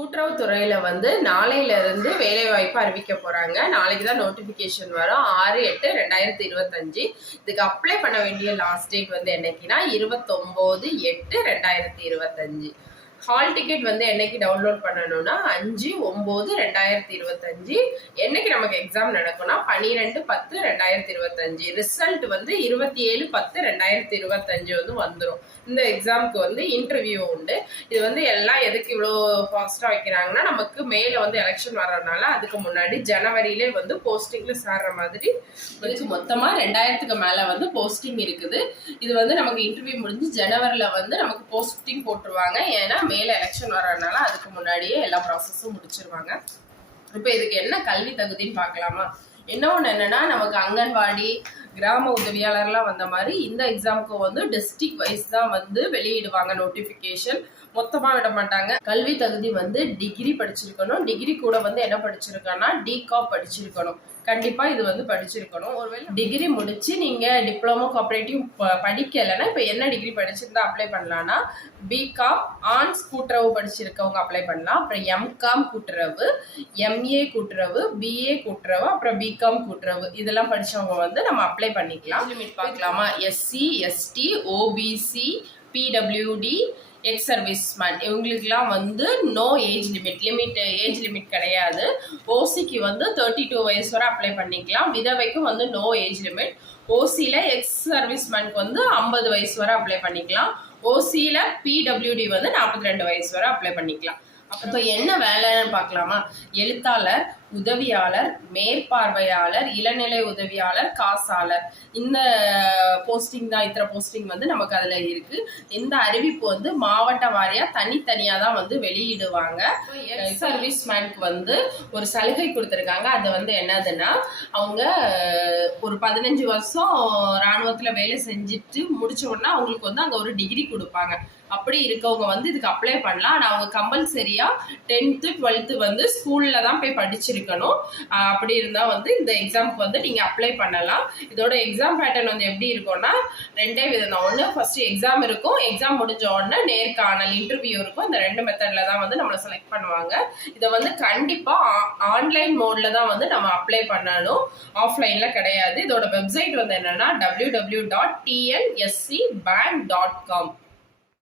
கூட்டுறவுத்துறையில வந்து நாளையில இருந்து வேலை வாய்ப்பு அறிவிக்க போறாங்க. நாளைக்கு தான் நோட்டிபிகேஷன் வரும். 6/8/2025. இதுக்கு அப்ளை பண்ண வேண்டிய லாஸ்ட் டேட் வந்து என்னைக்குன்னா 29/8/2025. ஹால் டிக்கெட் வந்து என்னைக்கு டவுன்லோட் பண்ணணும்னா 5/9/2025. என்னைக்கு நமக்கு எக்ஸாம் நடக்கும்னா 12/10/2025. ரிசல்ட் வந்து 27/10/2025 வந்து வந்துடும். இந்த எக்ஸாமுக்கு வந்து இன்டர்வியூ உண்டு. இது வந்து எல்லாம் எதுக்கு இவ்வளோ ஃபாஸ்ட்டாக வைக்கிறாங்கன்னா, நமக்கு மேலே வந்து எலெக்ஷன் வர்றதுனால அதுக்கு முன்னாடி ஜனவரியிலே வந்து போஸ்டிங்ல சேர்ற மாதிரி இதுக்கு மொத்தமாக 2000க்கு மேலே வந்து போஸ்டிங் இருக்குது. இது வந்து நமக்கு இன்டர்வியூ முடிஞ்சு ஜனவரியில் வந்து நமக்கு போஸ்டிங் போட்டுருவாங்க. ஏன்னா மேலே எலெக்ஷன் வர்றதுனால அதுக்கு முன்னாடியே எல்லா ப்ராசஸும் முடிச்சிருவாங்க. இப்போ இதுக்கு என்ன கல்வி தகுதின்னு பார்க்கலாமா? இன்னொன்று என்னன்னா, நமக்கு அங்கன்வாடி கிராம உதவியாளர்லாம் வந்த மாதிரி இந்த எக்ஸாமுக்கு வந்து டிஸ்ட்ரிக்ட் வைஸ் தான் வந்து வெளியிடுவாங்க நோட்டிஃபிகேஷன். மொத்தமாக விட மாட்டாங்க. கல்வி தகுதி வந்து டிகிரி படிச்சிருக்கணும். டிகிரி கூட வந்து என்ன படிச்சிருக்கோன்னா டிகாப் படிச்சிருக்கணும். கண்டிப்பா இது வந்து படிச்சிருக்கணும். ஒருவேளை டிகிரி முடிச்சு நீங்க டிப்ளமோ கோஆபரேட்டிவ் படிக்கலைன்னா இப்ப என்ன டிகிரி படிச்சிருந்தா அப்ளை பண்ணலாம்னா பிகாம் ஆன்ஸ் கூட்டுறவு படிச்சிருக்கவங்க அப்ளை பண்ணலாம். அப்புறம் எம்காம் கூட்டுறவு, எம்ஏ கூட்டுறவு, பிஏ கூட்டுறவு, அப்புறம் பிகாம் கூட்டுறவு இதெல்லாம் படிச்சவங்க வந்து நம்ம அப்ளை பண்ணிக்கலாம். லிமிட் பார்க்கலாமா? SC, ST, OBC, PWD, ex serviceman இவங்களுக்குலாம் வந்து நோ ஏஜ் லிமிட் கிடையாது. ஓசிக்கு வந்து 32 வயசு வரை அப்ளை பண்ணிக்கலாம். விதவைக்கும் வந்து நோ ஏஜ் லிமிட். ஓசியில் எக்ஸ் சர்வீஸ்மேனுக்கு வந்து 50 வயசு வரை அப்ளை பண்ணிக்கலாம். ஓசியில் பிடபிள்யூடி வந்து 42 வயசு வரை அப்ளை பண்ணிக்கலாம். அப்போ என்ன வேலைன்னு பார்க்கலாமா? எழுத்தாளர், உதவியாளர், மேற்பார்வையாளர், இளநிலை உதவியாளர், காசாளர் இந்த போஸ்டிங் தான். இத்தனை போஸ்டிங் வந்து நமக்கு அதுல இருக்கு. இந்த அறிவிப்பு வந்து மாவட்ட வாரியா தனித்தனியா தான் வந்து வெளியிடுவாங்க. சர்வீஸ்மேனுக்கு வந்து ஒரு சலுகை கொடுத்துருக்காங்க. அது வந்து என்னதுன்னா, அவங்க ஒரு 15 வருஷம் ராணுவத்துல வேலை செஞ்சுட்டு முடிச்ச உடனே அவங்களுக்கு வந்து அங்க ஒரு டிகிரி கொடுப்பாங்க. அப்படி இருக்கவங்க வந்து இதுக்கு அப்ளை பண்ணலாம். ஆனால் அவங்க கம்பல்சரியா 10th 12th வந்து ஸ்கூல்ல தான் போய் படிச்சிருக்கணும். அப்படி இருந்தா வந்து இந்த எக்ஸாமுக்கு வந்து நீங்க அப்ளை பண்ணலாம். இதோட எக்ஸாம் பேட்டர்ன் வந்து எப்படி இருக்கும்னா, ரெண்டே விதம் தான். ஒன்று ஃபர்ஸ்ட் எக்ஸாம் இருக்கும். எக்ஸாம் முடிஞ்ச உடனே நேர்காணல் இன்டர்வியூ இருக்கும். இந்த 2 மெத்தட்ல தான் வந்து நம்மளை செலக்ட் பண்ணுவாங்க. இதை வந்து கண்டிப்பா ஆன்லைன் மோட்ல தான் வந்து நம்ம அப்ளை பண்ணணும். ஆஃப்லைன்ல கிடையாது. இதோட வெப்சைட் வந்து என்னன்னா www.tnscbank.com.